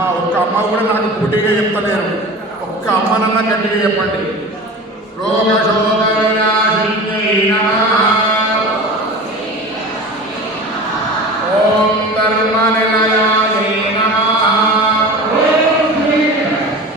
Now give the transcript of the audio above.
మా ఒక్క అమ్మ కూడా నాకు పోటీగా చెప్తలేరు. ఒక్క అమ్మనన్నా గట్టిగా చెప్పండి. రోగశోకవినాశిన్యై నమః. ఓం